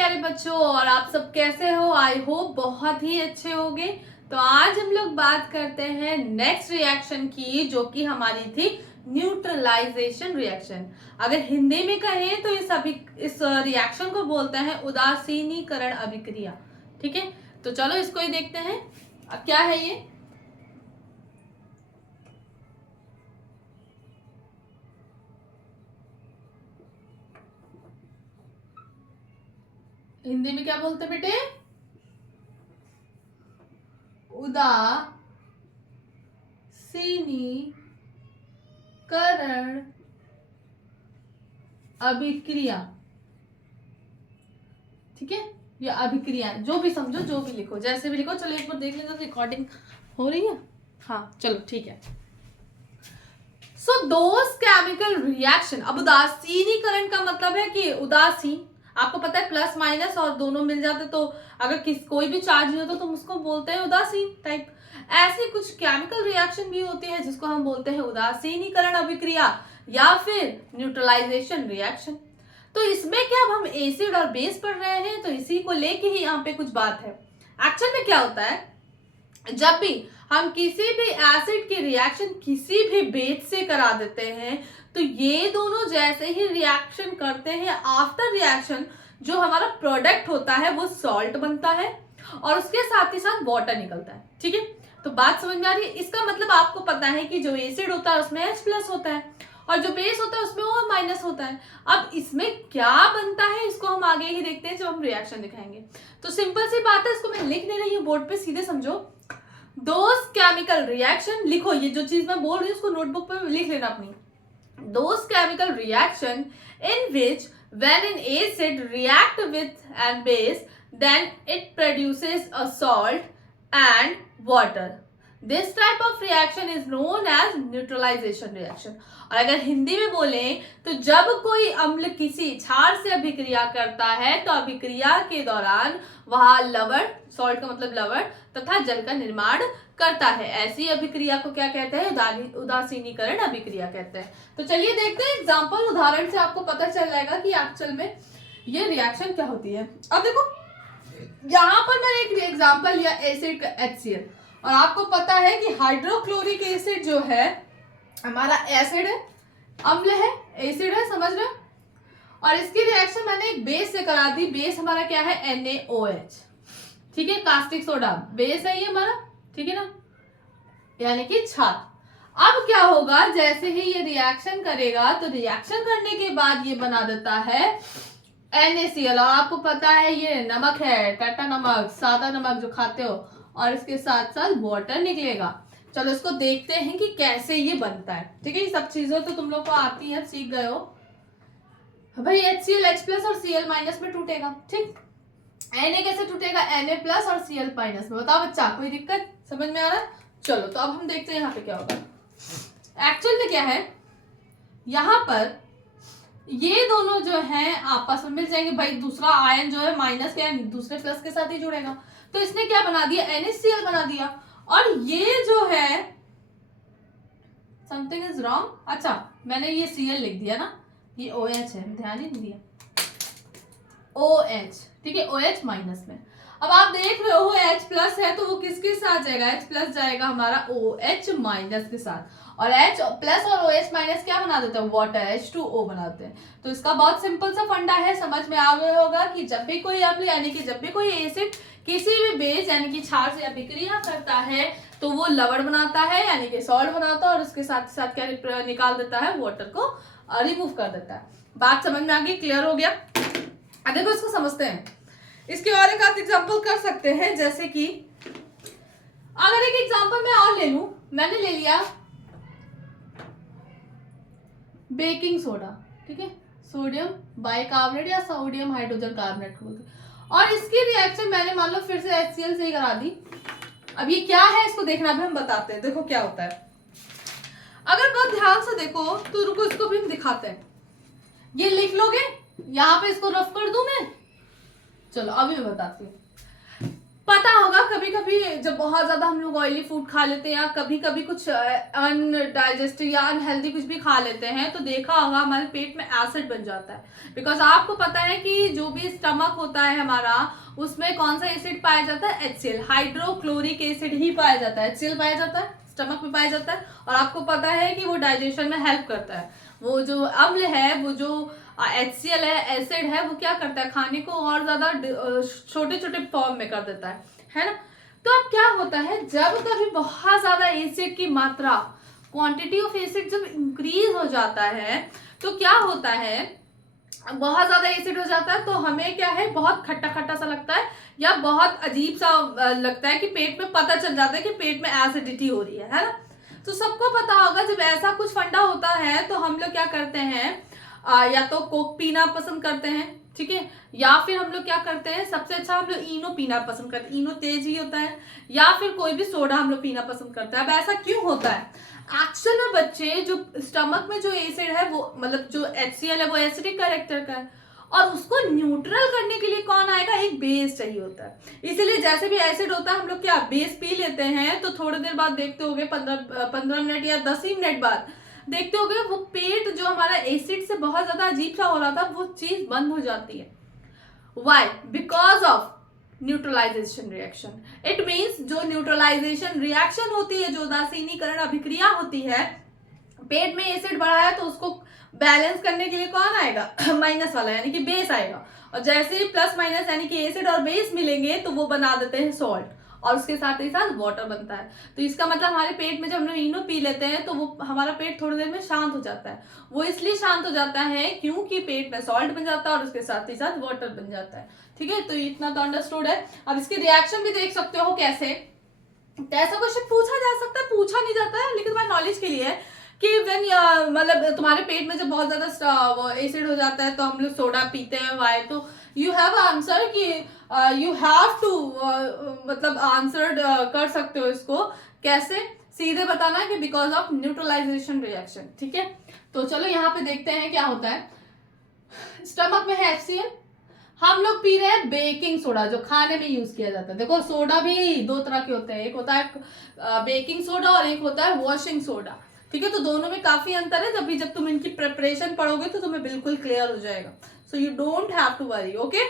प्यारे बच्चों, और आप सब कैसे हो? आई होप बहुत ही अच्छे होंगे। तो आज हम लोग बात करते हैं नेक्स्ट रिएक्शन की, जो कि हमारी थी न्यूट्रलाइजेशन रिएक्शन। अगर हिंदी में कहें तो इस रिएक्शन को बोलते हैं उदासीनीकरण अभिक्रिया। ठीक है, तो चलो इसको ही देखते हैं। अब क्या है ये? हिंदी में क्या बोलते बेटे? उदासीनीकरण अभिक्रिया। ठीक है, या अभिक्रिया, जो भी समझो, जो भी लिखो, जैसे भी लिखो। चलो एक बार देख लेते, रिकॉर्डिंग हो रही है। हाँ चलो ठीक है। सो दोस केमिकल रिएक्शन। अब उदासीनीकरण का मतलब है कि उदासीन, आपको पता है प्लस माइनस और दोनों मिल जाते, तो अगर कोई भी चार्ज नहीं होता तो हम उसको बोलते हैं उदासीन टाइप। ऐसी कुछ केमिकल रिएक्शन भी होती है जिसको हम बोलते हैं उदासीनीकरण अभिक्रिया या फिर न्यूट्रलाइजेशन रिएक्शन। तो इसमें क्या, अब हम एसिड और बेस पढ़ रहे हैं, तो इसी को लेके ही यहाँ पे कुछ बात है। एक्चुअल में क्या होता है, जब भी हम किसी भी एसिड की रिएक्शन किसी भी बेस से करा देते हैं, तो ये दोनों जैसे ही रिएक्शन करते हैं, आफ्टर रिएक्शन जो हमारा प्रोडक्ट होता है वो सॉल्ट बनता है और उसके साथ ही साथ वाटर निकलता है। ठीक है, तो बात समझ में आ रही है? इसका मतलब आपको पता है कि जो एसिड होता है उसमें H+ होता है और जो बेस होता है उसमें O- होता है। अब इसमें क्या बनता है इसको हम आगे ही देखते हैं जब हम रिएक्शन दिखाएंगे। तो सिंपल सी बात है, इसको मैं लिख नहीं रही हूँ बोर्ड पे, सीधे समझो। दोस केमिकल रिएक्शन लिखो, ये जो चीज मैं बोल रही हूँ उसको नोटबुक पे लिख लेना अपनी। Those chemical reaction in which when an acid react with an base, then it produces a salt and water. This type of reaction is known as neutralization reaction. और अगर हिंदी में बोले तो जब कोई अम्ल किसी क्षार से अभिक्रिया करता है तो अभिक्रिया के दौरान वह लवण, सॉल्ट का मतलब लवण, तथा जल का निर्माण करता है। ऐसी अभिक्रिया को क्या कहते हैं? उदासीनीकरण अभिक्रिया कहते हैं। तो चलिए देखते हैं एग्जांपल, उदाहरण से आपको पता चल जाएगा कि एक्चुअल में ये रिएक्शन क्या होती है। अब देखो, यहाँ पर मैंने एक एग्जांपल लिया एसिड का HCl, और आपको पता है कि हाइड्रोक्लोरिक एसिड जो है हमारा एसिड है, अम्ल है, एसिड है, समझ रहे हो? और इसकी रिएक्शन मैंने एक बेस से करा दी। बेस हमारा क्या है? NaOH। ठीक है, कास्टिक सोडा बेस है ये हमारा, ठीक है ना, यानी कि क्षार। अब क्या होगा, जैसे ही ये रिएक्शन करेगा तो रिएक्शन करने के बाद ये बना देता है NaCl, और आपको पता है ये नमक है, टाटा नमक, सादा नमक जो खाते हो, और इसके साथ साथ वाटर निकलेगा। चलो इसको देखते हैं कि कैसे ये बनता है। ठीक है, ये सब चीजें तो तुम लोग को आती है, सीख गए हो भाई। HCl H+ और Cl- में टूटेगा। ठीक, Na कैसे टूटेगा? Na+ और Cl- में। बताओ बच्चा, कोई दिक्कत समझ में आ रहा है? चलो तो अब हम देखते हैं यहाँ पे क्या होगा। एक्चुअल में क्या है, यहाँ पर ये दोनों जो है आपस में मिल जाएंगे भाई। दूसरा आयन जो है माइनस के दूसरे प्लस के साथ ही जुड़ेगा, तो इसने क्या बना दिया? NaCl बना दिया। और ये जो है समथिंग इज रॉन्ग। अच्छा, मैंने ये Cl लिख दिया ना, ये OH है, ध्यान ही नहीं दिया। OH, ठीक है, OH- में। अब आप देख रहे हो H+ है तो वो किसके साथ जाएगा? H+ जाएगा हमारा OH- के साथ, और H+ और OH- क्या बना देते हैं? वाटर, H2O बनाते हैं। तो इसका बहुत सिंपल सा फंडा है, समझ में आ गया होगा कि जब भी कोई अम्ल यानी कि जब भी कोई एसिड किसी भी बेस यानी कि क्षार से अभिक्रिया करता है तो वो लवण बनाता है यानी कि सॉल्ट बनाता है, और उसके साथ साथ क्या निकाल देता है? वाटर को रिमूव कर देता है। बात समझ में आ गई? क्लियर हो गया? अब देखो इसको समझते हैं। इसके और एक आध एग्जांपल कर सकते हैं, जैसे कि अगर एक एग्जांपल मैं और ले लूं, मैंने ले लिया बेकिंग सोडा, ठीक है, सोडियम बाइकार्बोनेट या सोडियम हाइड्रोजन कार्बोनेट बोलते हैं, और इसकी रिएक्शन मैंने मान लो फिर से HCl से ही करा दी। अब ये क्या है इसको देखना भी हम बताते हैं। देखो क्या होता है, अगर बहुत ध्यान से देखो तो रुको, इसको भी हम दिखाते हैं। ये लिख लोगे, यहाँ पे इसको रफ कर दूं मैं? चलो अभी मैं बताती हूँ। पता होगा कभी कभी जब बहुत ज्यादा हम लोग ऑयली फूड खा लेते हैं या कभी कभी कुछ अनडाइजेस्टिव या अनहेल्दी कुछ भी खा लेते हैं तो देखा होगा हमारे पेट में एसिड बन जाता है। बिकॉज आपको पता है कि जो भी स्टमक होता है हमारा उसमें कौन सा एसिड पाया जाता है, HCl, हाइड्रोक्लोरिक एसिड ही पाया जाता है, HCl पाया जाता है, स्टमक में पाया जाता है। और आपको पता है कि वो डाइजेशन में हेल्प करता है। वो जो अम्ल है, वो जो HCl है, एसिड है, वो क्या करता है, खाने को और ज्यादा छोटे छोटे फॉर्म में कर देता है ना। तो अब क्या होता है, जब कभी बहुत ज्यादा एसिड की मात्रा, क्वांटिटी ऑफ एसिड जब इंक्रीज हो जाता है तो क्या होता है, बहुत ज्यादा एसिड हो जाता है तो हमें क्या है, बहुत खट्टा खट्टा सा लगता है या बहुत अजीब सा लगता है कि पेट में पता चल जाता है कि पेट में एसिडिटी हो रही है ना। तो सबको पता होगा जब ऐसा कुछ फंडा होता है तो हम लोग क्या करते हैं, या तो कोक पीना पसंद करते हैं, ठीक है, या फिर हम लोग क्या करते हैं, सबसे अच्छा हम लोग इनो पीना पसंद करते हैं, इनो तेज ही होता है, या फिर कोई भी सोडा हम लोग पीना पसंद करते हैं। अब ऐसा क्यों होता है, एक्चुअल में बच्चे जो स्टमक में जो एसिड है वो मतलब जो HCl है वो एसिडिक कैरेक्टर का है और उसको न्यूट्रल करने के लिए कौन आएगा, एक बेस चाहिए होता है। इसीलिए जैसे भी एसिड होता है हम लोग क्या बेस पी लेते हैं तो थोड़ी देर बाद देखते होगे 15 मिनट या 10 ही मिनट बाद देखते होगे वो पेट जो हमारा एसिड से बहुत ज्यादा अजीब सा हो रहा था वो चीज बंद हो जाती है। Why? Because of neutralisation reaction. It means जो न्यूट्रलाइजेशन रिएक्शन होती है, जो उदासीनीकरण अभिक्रिया होती है, पेट में एसिड बढ़ा है तो उसको बैलेंस करने के लिए कौन आएगा, माइनस वाला यानी कि बेस आएगा। और जैसे ही प्लस माइनस यानी कि एसिड और बेस मिलेंगे तो वो बना देते हैं सॉल्ट और उसके साथ ही साथ वाटर बनता है। तो इसका मतलब हमारे पेट में जब हम लोग इनो पी लेते हैं तो वो हमारा पेट थोड़ी देर में शांत हो जाता है। वो इसलिए शांत हो जाता है क्योंकि पेट में सॉल्ट बन जाता है और उसके साथ ही साथ वाटर बन जाता है। ठीक है, तो इतना तो अंडरस्टूड है। अब इसके रिएक्शन भी देख सकते हो कैसे। ऐसा क्वेश्चन पूछा जा सकता है, पूछा नहीं जाता है, लेकिन तुम्हारे नॉलेज के लिए है कि व्हेन मतलब तुम्हारे पेट में जब बहुत ज्यादा एसिड हो जाता है तो हम लोग सोडा पीते हैं। वाई? तो यू हैव आंसर कि यू हैव टू मतलब आंसर कर सकते हो इसको कैसे, सीधे बताना कि बिकॉज ऑफ न्यूट्रलाइजेशन रिएक्शन। ठीक है, तो चलो यहाँ पे देखते हैं क्या होता है। स्टमक में है HCl, हम लोग पी रहे हैं बेकिंग सोडा जो खाने में यूज किया जाता है। देखो सोडा भी दो तरह के होते हैं, एक होता है बेकिंग सोडा और एक होता है वॉशिंग सोडा। ठीक है, तो दोनों में काफी अंतर है। जब तुम इनकी प्रिपरेशन पढ़ोगे तो तुम्हें बिल्कुल क्लियर हो जाएगा। So you don't have to worry. Okay,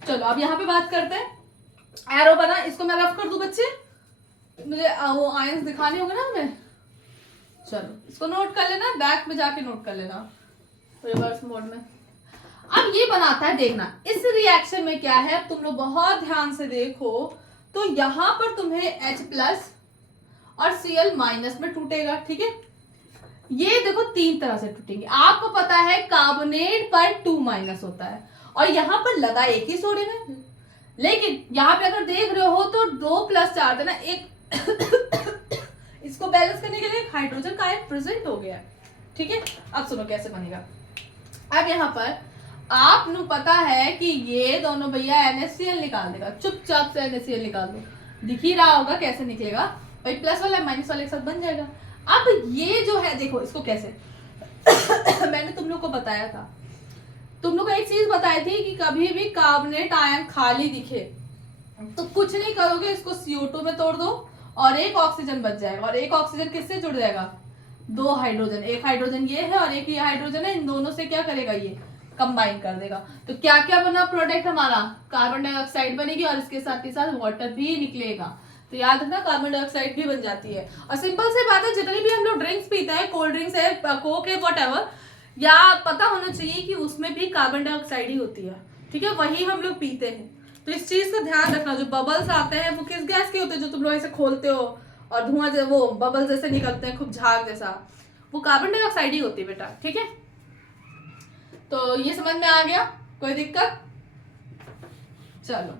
चलो अब यहाँ पे बात करते हैं। एरो बना, इसको मैं रफ कर दूं बच्चे, मुझे वो आयंस दिखाने होंगे ना हमें। चलो इसको नोट कर लेना, बैक में जाके नोट कर लेना रिवर्स मोड में। अब ये बनाता है, देखना इस रिएक्शन में क्या है, तुम लोग बहुत ध्यान से देखो तो यहाँ पर तुम्हें H+ और Cl- में टूटेगा। ठीक है, ये देखो 3 तरह से टूटेंगे। आपको पता है कार्बोनेट पर 2- होता है और यहाँ पर लगा एक ही सोडे में, लेकिन यहाँ पे अगर देख रहे हो तो 2+ चार्ज है ना, एक इसको बैलेंस करने के लिए एक हाइड्रोजन का आयन प्रेजेंट हो गया। ठीक है, अब सुनो कैसे बनेगा। अब यहाँ पर आपको पता है कि ये दोनों भैया NaCl निकाल देगा, चुपचाप से NaCl निकाल दो, दिख ही रहा होगा कैसे निकलेगा, भाई प्लस वाला माइनस वाला एक साथ बन जाएगा। अब ये जो है देखो इसको कैसे मैंने तुम लोग को बताया था, तुम लोग को एक चीज बताई थी कि कभी भी कार्बोनेट आयन खाली दिखे तो कुछ नहीं करोगे, इसको CO2 में तोड़ दो और एक ऑक्सीजन बच जाएगा। और एक ऑक्सीजन किससे जुड़ जाएगा, 2 हाइड्रोजन, एक हाइड्रोजन ये है और एक ये हाइड्रोजन है, इन दोनों से क्या करेगा, ये कंबाइन कर देगा। तो क्या क्या बना प्रोडक्ट हमारा, कार्बन डाइऑक्साइड बनेगी और इसके साथ ही साथ वाटर भी निकलेगा। तो याद रखना कार्बन डाइऑक्साइड भी बन जाती है। और सिंपल से बात है, जितनी भी हम लोग ड्रिंक्स पीते हैं, कोल्ड ड्रिंक्स है, कोक है, व्हाटएवर, या पता होना चाहिए कि उसमें भी कार्बन डाइऑक्साइड ही होती है। ठीक है, वही हम लोग पीते हैं। तो इस चीज का ध्यान रखना। जो बबल्स आते हैं वो किस गैस के होते हैं, जो तुम लोग ऐसे खोलते हो और धुआं वो बबल जैसे निकलते हैं, खूब झाग जैसा, वो कार्बन डाइऑक्साइड ही होती है बेटा। ठीक है, तो ये समझ में आ गया, कोई दिक्कत? चलो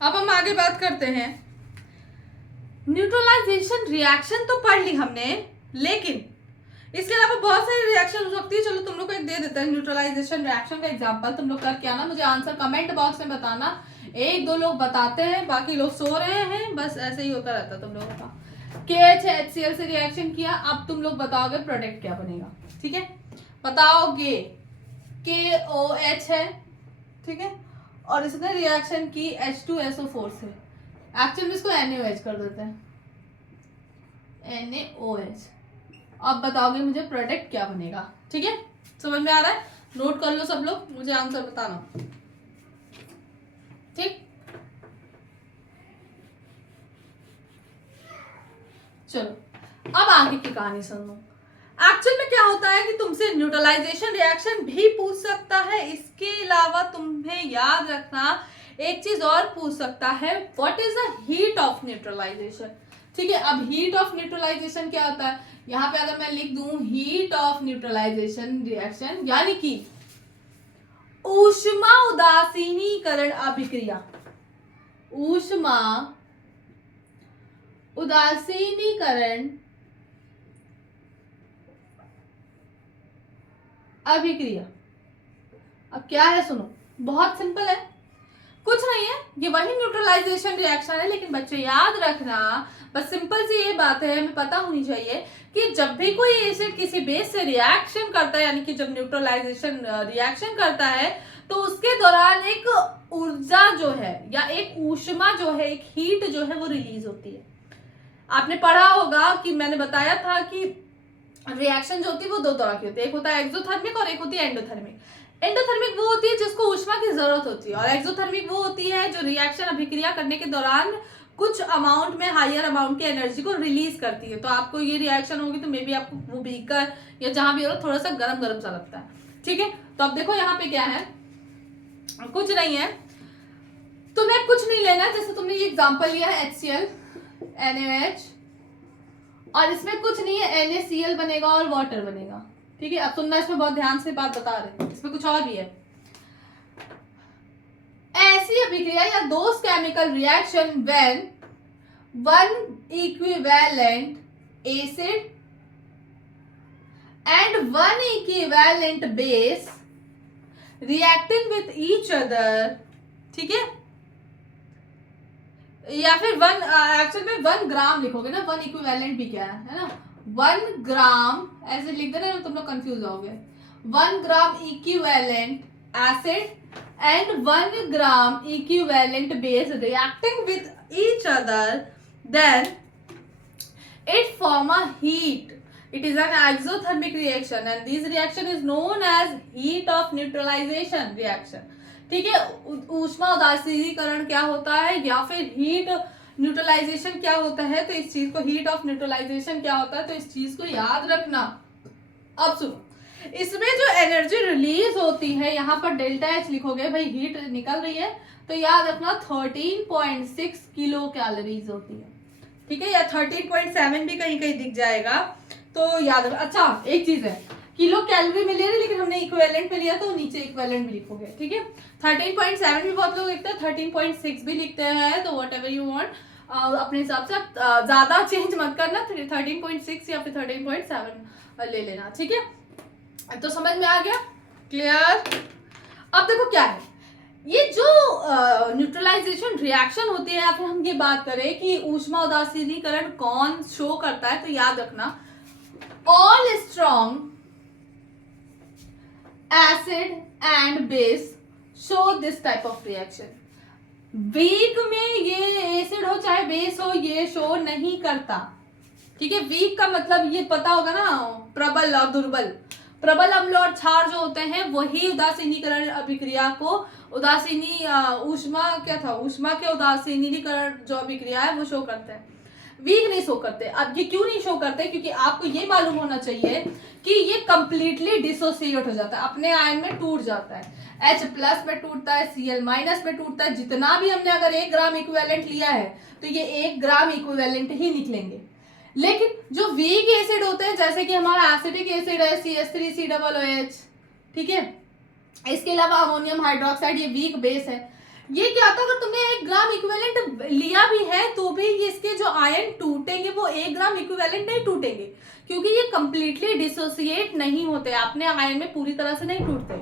अब हम आगे बात करते हैं। न्यूट्रलाइजेशन रिएक्शन तो पढ़ ली हमने, लेकिन इसके अलावा बहुत सारी रिएक्शन हो सकती है। चलो तुम लोग को एक दे देते हैं न्यूट्रलाइजेशन रिएक्शन का एग्जांपल। तुम लोग करके आना, मुझे आंसर कमेंट बॉक्स में बताना। 1-2 लोग बताते हैं, बाकी लोग सो रहे हैं, बस ऐसे ही होता रहता तुम लोगों का। KH HCl से रिएक्शन किया, अब तुम लोग बताओगे प्रोडक्ट क्या बनेगा। ठीक है, बताओगे KOH है, ठीक है, और इसने रिएक्शन की H2SO4 से, एक्चुअली में इसको NaOH कर देते हैं, NaOH। अब बताओगे मुझे प्रोडक्ट क्या बनेगा, ठीक है, समझ में आ रहा है? नोट कर लो सब लोग, मुझे आंसर बताना, ठीक। चलो अब आगे की कहानी सुनो। एक्चुअल में क्या होता है कि तुमसे न्यूट्रलाइजेशन रिएक्शन भी पूछ सकता है, इसके अलावा तुम्हें याद रखना एक चीज और पूछ सकता है, what is the heat of neutralisation, ठीक है। अब हीट ऑफ न्यूट्रलाइजेशन क्या होता है, यहाँ पे अगर मैं लिख दूं हीट ऑफ न्यूट्रलाइजेशन रिएक्शन, यानी कि ऊष्मा उदासीनीकरण अभिक्रिया, ऊष्मा उदासीनीकरण अभिक्रिया। अब क्या है सुनो, बहुत सिंपल है, कुछ नहीं है, ये वही न्यूट्रलाइजेशन रिएक्शन है, लेकिन बच्चे याद रखना, बस सिंपल सी ये बात है, हमें पता होनी चाहिए कि जब भी कोई एसिड किसी बेस से रिएक्शन करता है, यानी कि जब न्यूट्रलाइजेशन रिएक्शन करता है, तो उसके दौरान एक ऊर्जा जो है या एक ऊष्मा जो है, एक हीट जो है वो रिलीज होती है। आपने पढ़ा होगा कि मैंने बताया था कि रिएक्शन जो होती है वो दो तरह की होती है, एक होता है एक्सोथर्मिक और एक होती है एंडोथर्मिक। एंडोथर्मिक वो होती है जिसको ऊष्मा की जरूरत होती है, और एक्सोथर्मिक वो होती है जो रिएक्शन अभिक्रिया करने के दौरान कुछ अमाउंट में, हायर अमाउंट की एनर्जी को रिलीज करती है। तो आपको ये रिएक्शन होगी तो मे बी आपको वो बीकर या जहां भी हो थोड़ा सा गरम गरम सा लगता है, ठीक है। तो अब देखो यहाँ पे क्या है, कुछ नहीं है, तुम्हें कुछ नहीं लेना है, जैसे तुमने ये एग्जाम्पल लिया है HCl NaOH, और इसमें कुछ नहीं है, NaCl बनेगा और वाटर बनेगा, ठीक है। अब सुनना, इसमें बहुत ध्यान से बात बता रहे हैं, इसमें कुछ और भी है। ऐसी अभिक्रिया या those chemical reaction when one equivalent acid and one equivalent base reacting with each other, ठीक है, या फिर वन, एक्चुअल में 1 ग्राम लिखोगे ना, 1 इक्विवेलेंट भी क्या है ना, 1 ग्राम ऐसे लिख देना, तुम लोग कंफ्यूज होगे, 1 gram equivalent acid and 1 gram equivalent base reacting with each other, then it form a heat. It is an exothermic reaction and this reaction is known as heat of neutralization reaction, ठीक है। ऊष्मा उदासीनीकरण क्या होता है या फिर heat neutralisation क्या होता है, तो इस चीज को, हीट ऑफ न्यूट्रलाइजेशन क्या होता है, तो इस चीज को याद रखना। अब सुनो, इसमें जो एनर्जी रिलीज होती है, यहाँ पर डेल्टा H लिखोगे, भाई हीट निकल रही है, तो याद रखना 13.6 किलो कैलोरीज होती है, ठीक है, या 13.7 भी कहीं कहीं दिख जाएगा, तो याद रखना। अच्छा एक चीज है, किलो कैलोरी में ले रहे, लेकिन हमने इक्विवेलेंट में लिया तो नीचे इक्विवेलेंट भी लिखोगे, ठीक है। 13.7 भी बहुत लोग लिखते हैं, 13.6 भी लिखते हैं, तो वट एवर यू वांट, अपने हिसाब से ज्यादा चेंज मत करना, 13.6 या फिर 13.7 ले लेना, ठीक है। तो समझ में आ गया, क्लियर। अब देखो क्या है, ये जो न्यूट्रलाइजेशन रिएक्शन होती है, या फिर हम ये बात करें कि ऊष्मा उदासीनीकरण कौन शो करता है, तो याद रखना, all strong acid and base show this type of reaction. Weak में ये एसिड हो चाहे बेस हो, ये शो नहीं करता, ठीक है। वीक का मतलब ये पता होगा ना, प्रबल और दुर्बल। प्रबल अम्ल और क्षार जो होते हैं वही उदासीनीकरण अभिक्रिया को, उदासीनी ऊष्मा क्या था, ऊष्मा के उदासीनीकरण जो अभिक्रिया है वो शो करते हैं, वीक नहीं शो करते। अब ये क्यों नहीं शो करते, क्योंकि आपको ये मालूम होना चाहिए कि ये कंप्लीटली डिसोसिएट हो जाता है, अपने आयन में टूट जाता है, H+ में टूटता है, Cl- में टूटता है। जितना भी हमने अगर 1 ग्राम इक्विवेलेंट लिया है तो ये 1 ग्राम इक्विवेलेंट ही निकलेंगे। लेकिन जो वीक एसिड होते हैं, जैसे कि हमारा एसिटिक एसिड है CH3COOH, ठीक है, इसके अलावा अमोनियम हाइड्रोक्साइड, ये वीक बेस है। ये क्या होता है, अगर तुमने 1 ग्राम इक्विवेलेंट लिया भी है तो भी इसके जो आयन टूटेंगे वो 1 ग्राम इक्विवेलेंट नहीं टूटेंगे, क्योंकि ये कंप्लीटली डिसोसिएट नहीं होते, अपने आयन में पूरी तरह से नहीं टूटते,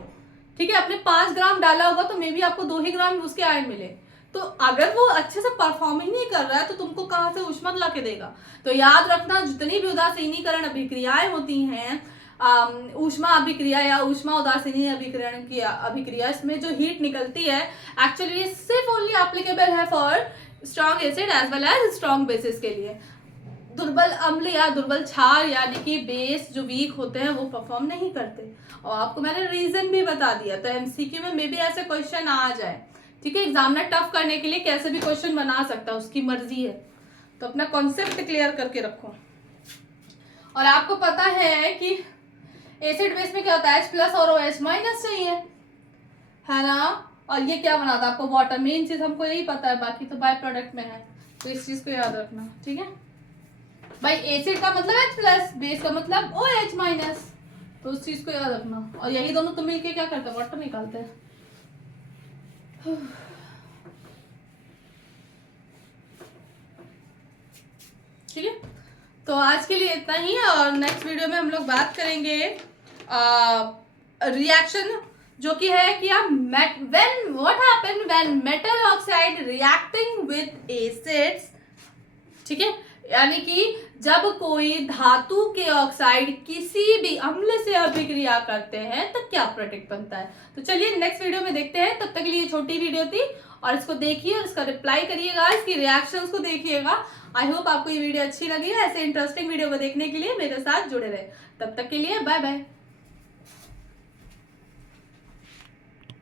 ठीक है। आपने 5 ग्राम डाला होगा तो मे बी आपको 2 ही ग्राम उसके आयन मिले, तो अगर वो अच्छे से परफॉर्मिंग नहीं कर रहा है तो तुमको कहां से ऊष्मा ला के देगा। तो याद रखना, जितनी भी उदासीनीकरण अभिक्रियाएं होती हैं ऊष्मा अभिक्रिया या ऊष्मा उदासीनी अभिकरण की अभिक्रिया, इसमें जो हीट निकलती है एक्चुअली ये सिर्फ ओनली एप्लीकेबल है for strong acid as well as strong bases के लिए। दुर्बल अम्ल या दुर्बल क्षार यानी कि बेस जो वीक होते हैं वो परफॉर्म नहीं करते, और आपको मैंने रीजन भी बता दिया। तो एमसीक्यू में मे भी ऐसे क्वेश्चन आ जाए, ठीक है। एग्जामिनर टफ करने के लिए कैसे भी क्वेश्चन बना सकता है, उसकी मर्जी है। तो अपना कॉन्सेप्ट क्लियर करके रखो। और आपको पता है कि एसिड बेस में क्या होता है, H+ और OH- चाहिए, है ना। और ये क्या बनाता है आपको, वाटर। मेन चीज हमको यही पता है, बाकी तो बाय प्रोडक्ट में है, तो इस चीज को याद रखना, ठीक है भाई। एसिड का मतलब H+, बेस का मतलब OH-, तो उस चीज को याद रखना। और यही दोनों तो मिलके क्या करते हैं, वाटर निकालते हैं। ठीक है, तो आज के लिए इतना ही, और नेक्स्ट वीडियो में हम लोग बात करेंगे रिएक्शन जो कि है कि what happen when metal oxide reacting with acids, ठीक है। यानी कि जब कोई धातु के ऑक्साइड किसी भी अम्ल से अभिक्रिया करते हैं तो क्या प्रोडक्ट बनता है। तो चलिए नेक्स्ट वीडियो में देखते हैं। तब तक के लिए छोटी वीडियो थी, और इसको देखिए और इसका रिप्लाई करिएगा, इसकी रिएक्शंस को देखिएगा। आई होप आपको ये वीडियो अच्छी लगी है। ऐसे इंटरेस्टिंग वीडियो को देखने के लिए मेरे साथ जुड़े रहे। तब तक के लिए बाय बाय।